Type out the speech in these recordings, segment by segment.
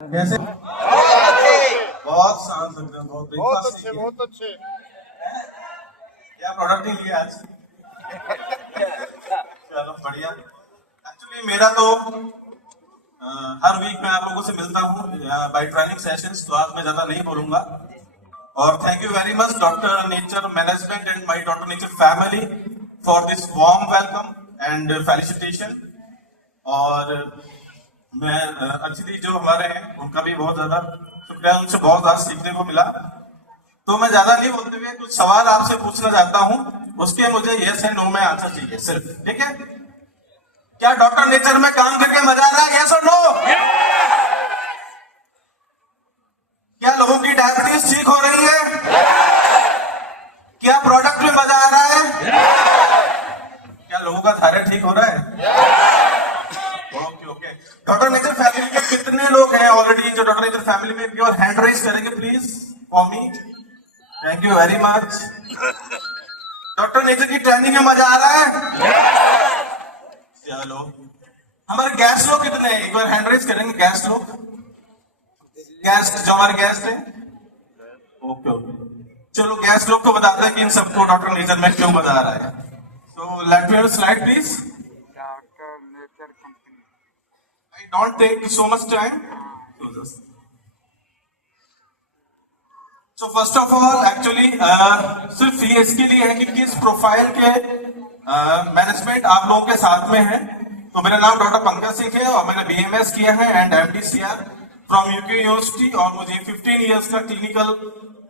कैसे? बहुत शांत लग रहे हैं, बहुत अच्छे बहुत अच्छे। क्या प्रोडक्ट ही लिया आज? चलो बढ़िया। एक्चुअली मेरा तो हर वीक मैं आप लोगों से मिलता हूँ बाय ट्रेनिंग सेशंस, तो आज मैं ज्यादा नहीं बोलूंगा। और thank you very much doctor nature management and my doctor nature family for this warm welcome and felicitation. और मैं अतिथि जो हमारे हैं उनका भी बहुत ज्यादा शुक्रिया, उनसे बहुत ज्यादा सीखने को मिला। तो मैं ज्यादा नहीं बोलते हुए कुछ सवाल आपसे पूछना चाहता हूं, उसके मुझे यस है नो में आंसर चाहिए सिर्फ, ठीक है? क्या डॉक्टर नेचर में काम करके मजा आ रहा है? यस और नो? क्या लोगों की डायबिटीज ठीक हो रही है? क्या प्रोडक्ट में मजा आ रहा है? क्या लोगों का थायराइड ठीक हो रहा है? Okay okay. Doctor nature family के कितने लोग हैं ऑलरेडी जो डॉक्टर नेचर फैमिली में भी, और हैंड रेज करेंगे please for me. Thank you very much. Doctor nature की ट्रेनिंग में मजा आ रहा है? चलो, हमारे गेस्ट लोग कितने हैं? एक बार हैंड रेज करेंगे गेस्ट लोग, गेस्ट जो हमारे गेस्ट हैं। ओके ओके, चलो गेस्ट लोग को बताते हैं कि इन सबको डॉक्टर नेचर में क्यों मजा आ रहा है। So let me have a slide please. I don't take so much time. So first of all, actually सिर्फ ये इसके लिए है कि किस प्रोफाइल के मैनेजमेंट आप लोगों के साथ में है। तो मेरा नाम डॉक्टर पंकज सिंह है और मैंने BMS किया है and MDCR from UK university, और मुझे 15 इयर्स का क्लिनिकल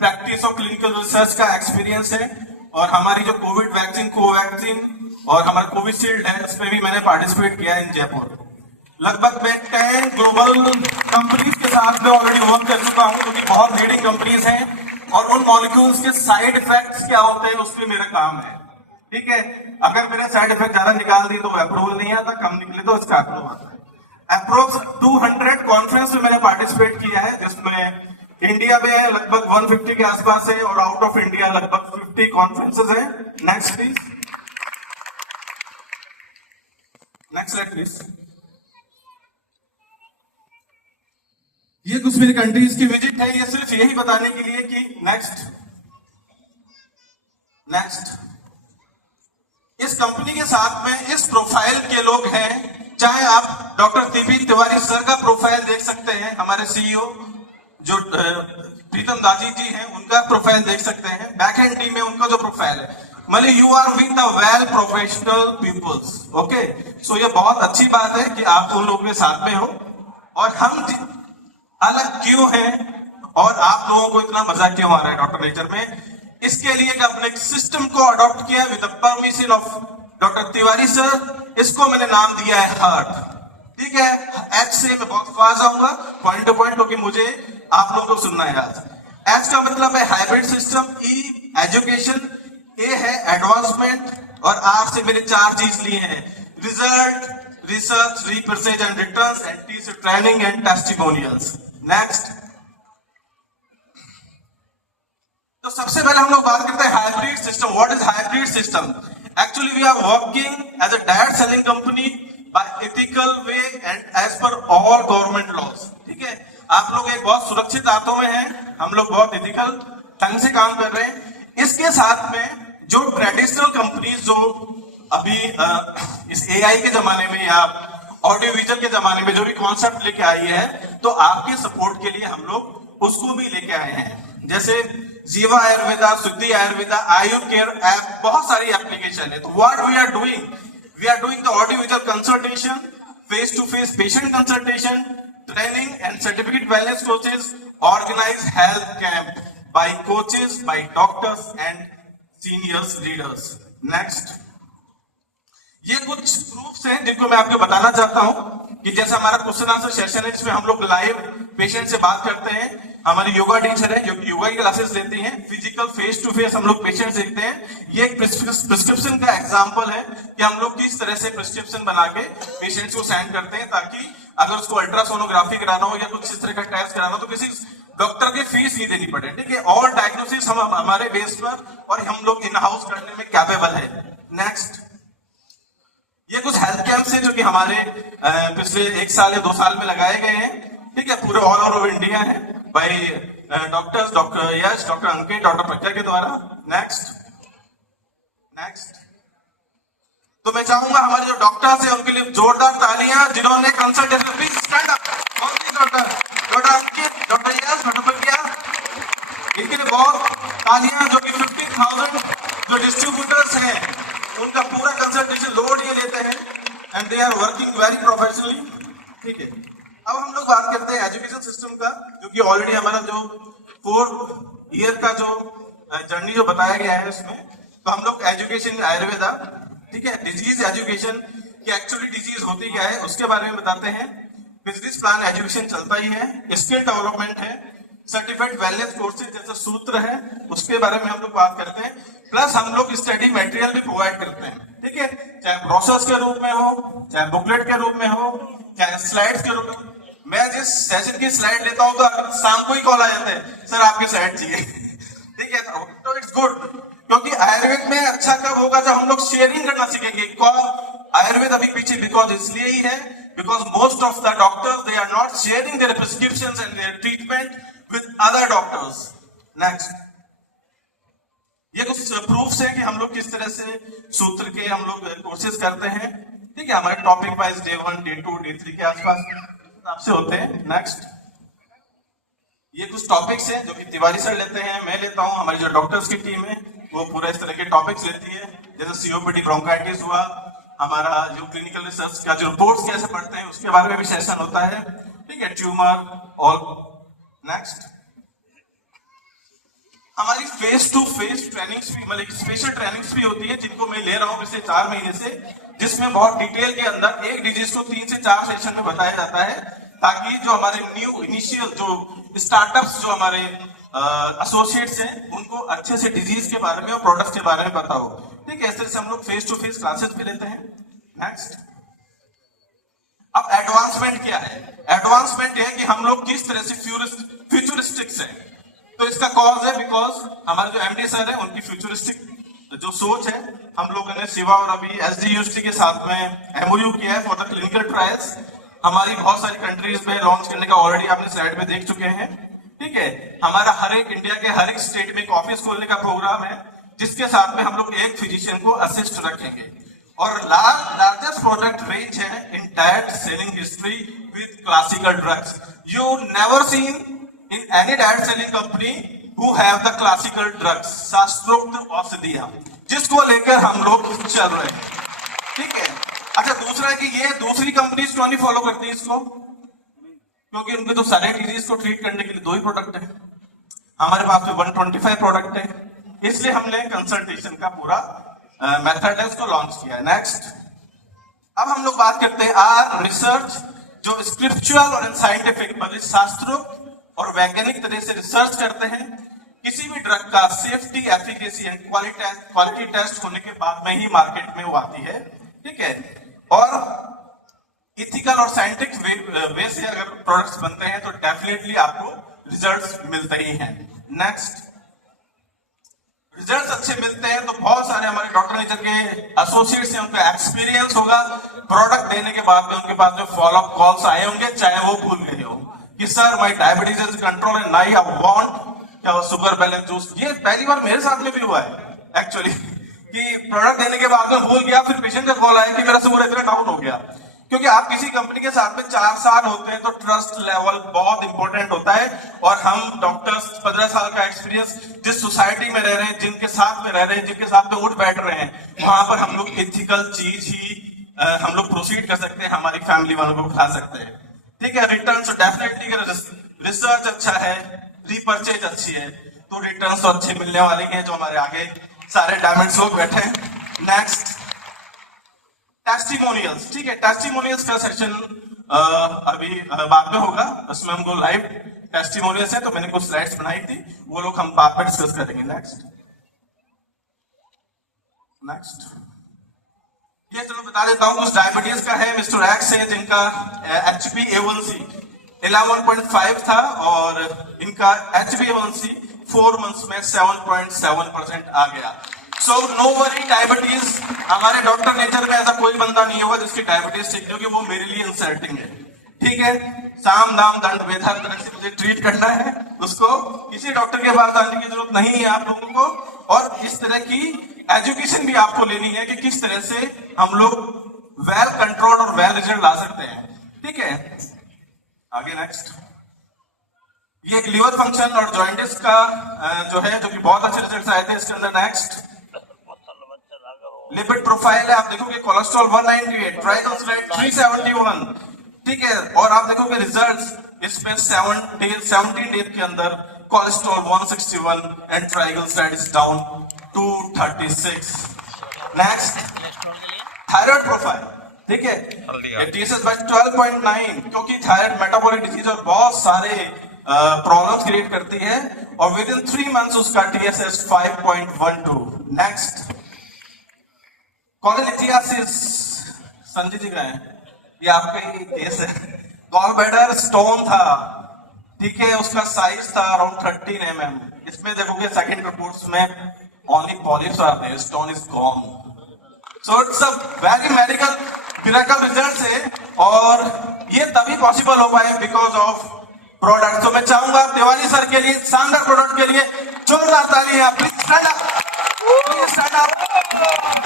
प्रैक्टिस और क्लिनिकल रिसर्च का एक्सपीरियंस है। और हमारी जो कोविड वैक्सीन कोवैक्सीन और हमारा कोविशील्ड है, उसमें भी मैंने पार्टिसिपेट किया इन जयपुर। लगभग मैं 10 ग्लोबल कंपनीज के साथ में ऑलरेडी वर्क कर चुका हूं, क्योंकि बहुत लीडिंग कंपनीज हैं और उन मॉलिक्यूल्स के साइड इफेक्ट्स क्या होते हैं उसमें मेरा काम है, ठीक है? अगर मेरा साइड इफेक्ट ज्यादा निकाल दी तो अप्रूवल नहीं आता, कम निकले तो इसका अप्रूवल आता है। अप्रोक्स 200 कॉन्फ्रेंस में मैंने पार्टिसिपेट किया है, जिसमें इंडिया में लगभग 150 के आसपास है और आउट ऑफ इंडिया लगभग 50 कॉन्फ्रेंसेज है। Next please, next slide please. ये कुछ मेरी कंट्रीज की विजिट है, ये सिर्फ यही बताने के लिए कि नेक्स्ट इस कंपनी के साथ में इस प्रोफाइल के लोग हैं। चाहे आप डॉक्टर टीपी तिवारी सर का प्रोफाइल देख सकते हैं, हमारे CEO जो प्रीतम दाजी जी हैं उनका प्रोफाइल देख सकते हैं, बैक एंड टीम में उनका जो प्रोफाइल है। मतलब you are with the well professional peoples, okay? So ये बहुत अच्छी बात है कि आप उन लोगों के साथ में हो। और हम अलग क्यों है और आप लोगों को इतना मजा क्यों आ रहा है डॉक्टर नेचर में, इसके लिए अपने सिस्टम को अडॉप्ट किया with the permission of doctor Tiwari sir. इसको मैंने नाम दिया है हार्ट, ठीक है? H से मैं बहुत फास्ट आऊंगा पॉइंट टू पॉइंट, क्योंकि मुझे आप लोगों को सुनना है आज। H का मतलब है hybrid system, E education, A है एडवांसमेंट, और R से मेरे 4 चीज लिए हैं, result, research, research and returns, and T से ट्रेनिंग एंड टेस्टिमोनियल्स। नेक्स्ट, तो सबसे पहले हम लोग बात करते हैं hybrid system. What is hybrid system? Actually we are working as a direct selling company by ethical way and as per all government laws, ठीक है? आप लोग एक बहुत सुरक्षित हाथों में हैं, हम लोग बहुत एथिकल ढंग से काम कर रहे हैं। इसके साथ में जो ट्रेडिशनल कंपनीज जो अभी इस AI के जमाने में या ऑडियो विजुअल के जमाने में जो भी कॉन्सेप्ट लेके आई है, तो आपके सपोर्ट के लिए हम लोग उसको भी लेके आए हैं। जैसे जीवा आयुर्वेदा, शुद्धि आयुर्वेदा, आयु केयर ऐप, बहुत सारी एप्लीकेशन है। तो what we are doing the audio visual consultation, face to face patient consultation, training and certificate wellness coaches, organise health camp by coaches, by doctors and seniors leaders. Next, ये कुछ proofs हैं जिनको मैं आपको बताना चाहता हूं कि जैसे हमारा क्वेश्चन आंसर सेशन है, जिसमें हम लोग लाइव पेशेंट से बात करते हैं। हमारी योगा टीचर है जो योगा की क्लासेस लेती हैं, फिजिकल फेस टू फेस हम लोग पेशेंट देखते हैं। ये एक प्रिस्क्रिप्शन का एग्जांपल है कि हम लोग किस तरह से प्रिस्क्रिप्शन बना के पेशेंट्स को सेंड करते हैं, ताकि अगर उसको अल्ट्रासोनोग्राफी कराना हो या कुछ इस तरह का टेस्ट कराना हो तो किसी डॉक्टर की फीस नहीं देनी पड़े, ठीक है? ऑल डायग्नोसिस हम हमारे बेस पर और हम लोग इन हाउस करने में कैपेबल है। नेक्स्ट, ये कुछ हेल्थ कैंप्स हैं जो कि हमारे पिछले 1 साल या 2 साल में लगाए गए हैं। ठीक है, पूरे ऑल ओवर इंडिया है by doctors, doctor Yash, doctor Ankit, doctor Pragya के द्वारा। Next next. तो मैं चाहूंगा हमारे जो डॉक्टर्स हैं उनके लिए जोरदार तालियां, जिन्होंने consultation. Please stand up. Doctor doctor Ankit, doctor Yash, doctor Pragya, इनके लिए बहुत तालियां, जो कि 15,000 जो डिस्ट्रीब्यूटर्स हैं उनका पूरा कंसल्टेशन लोड ये लेते हैं and they are working very professionally. ठीक है, अब हम लोग बात करते हैं एजुकेशन सिस्टम का, जो कि ऑलरेडी हमारा जो 4 ईयर का जो जर्नी जो बताया गया है उसमें। तो हम लोग एजुकेशन आयुर्वेदा, ठीक है, डिजीज एजुकेशन की एक्चुअली डिजीज होती क्या है उसके बारे में बताते हैं। बिजनेस प्लान एजुकेशन चलता ही है, स्किल डेवलपमेंट है, सर्टिफाइड वेलनेस कोर्सेज जैसे सूत्र है उसके बारे में हम लोग बात करते हैं। प्लस हम लोग स्टडी मटेरियल भी प्रोवाइड करते हैं, ठीक है, चाहे ब्रोशर्स के रूप में हो, चाहे बुकलेट के रूप में हो, चाहे स्लाइड्स के रूप में। मैं जिस सेशन की स्लाइड लेता हूं तो शाम को ही कॉल आ जाता है, सर आपके स्लाइड चाहिए। ठीक है, तो इट्स गुड, क्योंकि आयुर्वेद में अच्छा कब होगा जब हम लोग शेयरिंग करना सीखेंगे। आयुर्वेद अभी पीछे बिकॉज इसलिए ही है because most of the doctors they are not sharing their prescriptions and their treatment with other doctors. Next, ये कुछ प्रूफ्स है कि हम लोग किस तरह से सूत्र के हम लोग कोर्सेज करते हैं। ठीक है, हमारे topic wise day 1, day 2, day 3 के आसपास आपसे होते हैं। नेक्स्ट, ये कुछ टॉपिक्स हैं जो कि तिवारी सर लेते हैं, मैं लेता हूं, हमारी जो डॉक्टर्स की टीम है वो पूरा इस तरह के टॉपिक्स लेती है। जैसे सीओपीडी ब्रोंकाइटिस हुआ, हमारा जो क्लिनिकल रिसर्च का जो रिपोर्ट्स कैसे पढ़ते हैं उसके बारे में भी सेशन होता है। ठीक है, ट्यूमर और नेक्स्ट, हमारी फेस टू फेस ट्रेनिंग्स भी, मतलब स्पेशल ट्रेनिंग्स भी होती है जिनको मैं ले रहा हूं पिछले 4 महीने से, जिसमें बहुत डिटेल के अंदर एक डिजीज को 3 से 4 सेशन में बताया जाता है, ताकि जो हमारे न्यू इनिशियल जो स्टार्टअप्स जो हमारे एसोसिएट्स हैं उनको अच्छे से डिजीज के बारे में और प्रोडक्ट्स के बारे में पता हो। ठीक है, इस तरह से हम लोग फेस टू फेस क्लासेस भी लेते हैं। नेक्स्ट, अब एडवांसमेंट क्या है? एडवांसमेंट है कि हम लोग किस तरह से फ्यूचरिस्टिक्स हैं। तो इसका कॉज है बिकॉज हमारे जो एमडी सर है उनकी फ्यूचरिस्टिक जो सोच है, हम लोगों ने शिवा और अभी एसडीयूसी के साथ में एमओयू किया है फॉर द क्लिनिकल ट्रायल्स। हमारी बहुत सारी कंट्रीज में लॉन्च करने का ऑलरेडी आपने स्लाइड में देख चुके हैं। ठीक है, हमारा हर एक इंडिया के हर एक स्टेट में एक ऑफिस खोलने का प्रोग्राम है, जिसके साथ में हम लोग एक फिजिशियन को असिस्ट रखेंगे। और लार्जेस्ट प्रोडक्ट रेंज है in direct selling history with classical drugs. You never seen in any direct selling company who have the classical drugs, शास्त्रोक्त औषधियां, जिसको लेकर हम लोग चल रहे हैं। ठीक है, अच्छा, दूसरा है कि ये दूसरी कंपनीज क्यों नहीं फॉलो करती इसको, क्योंकि उनके तो सारे डिजीज को ट्रीट करने के लिए 2 ही प्रोडक्ट है, हमारे पास में 125 प्रोडक्ट है, इसलिए हमने कंसल्टेशन का पूरा मेथड है उसको लॉन्च किया है। नेक्स्ट, अब हम लोग बात करते हैं आर रिसर्च, जो स्क्रिप्चुअल और साइंटिफिक मतलब शास्त्रोक्त और वैज्ञानिक तरह से रिसर्च करते हैं। किसी भी ड्रग का safety, efficacy and quality test होने के बाद में ही मार्केट में वो आती है। ठीक है, और इथिकल और साइंटिफिक वे से अगर प्रोडक्ट्स बनते हैं तो डेफिनेटली आपको रिजल्ट्स मिलते ही हैं। नेक्स्ट, रिजल्ट्स अच्छे मिलते हैं तो बहुत सारे हमारे डॉक्टर नेचर के एसोसिएट्स हैं, उनका एक्सपीरियंस होगा, प्रोडक्ट देने के बाद में उनके पास जो फॉलोअप कॉल्स आए होंगे, चाहे वो भूल गए हो कि sir my diabetes is control and now I want sugar balance juice. ये पहली बार मेरे साथ में भी हुआ है एक्चुअली, कि प्रोडक्ट देने के बाद में भूल गया, फिर पेशेंट का कॉल आया कि मेरा शुगर इतना डाउन हो गया। क्योंकि आप किसी कंपनी के साथ में 4 साल होते हैं तो ट्रस्ट लेवल बहुत इंपॉर्टेंट होता है। और हम डॉक्टर्स 15 साल का एक्सपीरियंस, जिस सोसाइटी में रह रहे हैं, जिनके साथ में रह रहे हैं, जिनके साथ में उठ बैठ रहे हैं, वहां पर हम लोग एथिकल चीज ही हम लोग प्रोसीड कर सकते हैं, हमारी फैमिली वालों को खा सकते हैं। ठीक है, रिटर्न तो डेफिनेटली अगर रिसर्च अच्छा है, रीपर्चेज अच्छी है, तो रिटर्न तो अच्छे मिलने वाले हैं, जो हमारे आगे सारे डायमंड्स लोग बैठे हैं। Next, testimonials. ठीक है, टेस्टिमोनियल्स का सेक्शन अभी बाद में होगा, उसमें हमको लाइव टेस्टिमोनियल्स है, तो मैंने कुछ स्लाइड्स बनाई थी, वो लोग हम बाद में डिस्कस करेंगे। नेक्स्ट, ये चलो बता देता हूं, कुछ डायबिटीज का है। मिस्टर एक्स है जिनका HbA1c 11.5 था और इनका HbA1c 4 मंथ्स में 7.7% आ गया। सो नो वरी, डायबिटीज हमारे डॉक्टर नेचर में ऐसा कोई बंदा नहीं होगा जिसकी डायबिटीज ठीक, क्योंकि वो मेरे लिए इंसल्टिंग है। ठीक है, साम दाम दंड भेद हर तरह से मुझे ट्रीट करना है उसको, किसी डॉक्टर के पास आने की जरूरत नहीं है आप लोगों को। और इस तरह की एजुकेशन भी आपको लेनी है कि किस तरह से हम लोग वेल कंट्रोल और वेल रिजल्ट ला सकते हैं। ठीक है, आगे नेक्स्ट। ये एक लीवर फंक्शन और जॉइंटिस का जो है, जो कि बहुत अच्छे रिजल्ट आए थे इसके अंदर। नेक्स्ट, लिपिड प्रोफाइल है, आप देखोगे कोलेस्ट्रॉल 198, ट्राइग्लिसराइड 371, ठीक है। और आप देखोगे रिजल्ट्स इसमें 17 डेज के अंदर cholesterol 161 and triglyceride is down to 36। Next, thyroid profile, ठीक है, TSH by 12.9, क्योंकि थायराइड मेटाबॉलिक डिजीज और बहुत सारे प्रॉब्लम्स क्रिएट करती है, और विद इन 3 मंथ्स उसका TSH 5.12। नेक्स्ट, कॉलेजियासिस, संजय जी का है, ये आपका ही केस है। गॉल ब्लैडर स्टोन था, ठीक है, उसका साइज था अराउंड 13 mm। इसमें देखोगे सेकंड रिपोर्ट्स में only polyps are there, stone is gone. So it's a very medical miracle result है, और ये तभी पॉसिबल हो पाए बिकॉज ऑफ प्रोडक्ट। तो मैं चाहूंगा तिवारी सर के लिए, शानदार प्रोडक्ट के लिए जोरदार तालियां। Please stand up, please stand up.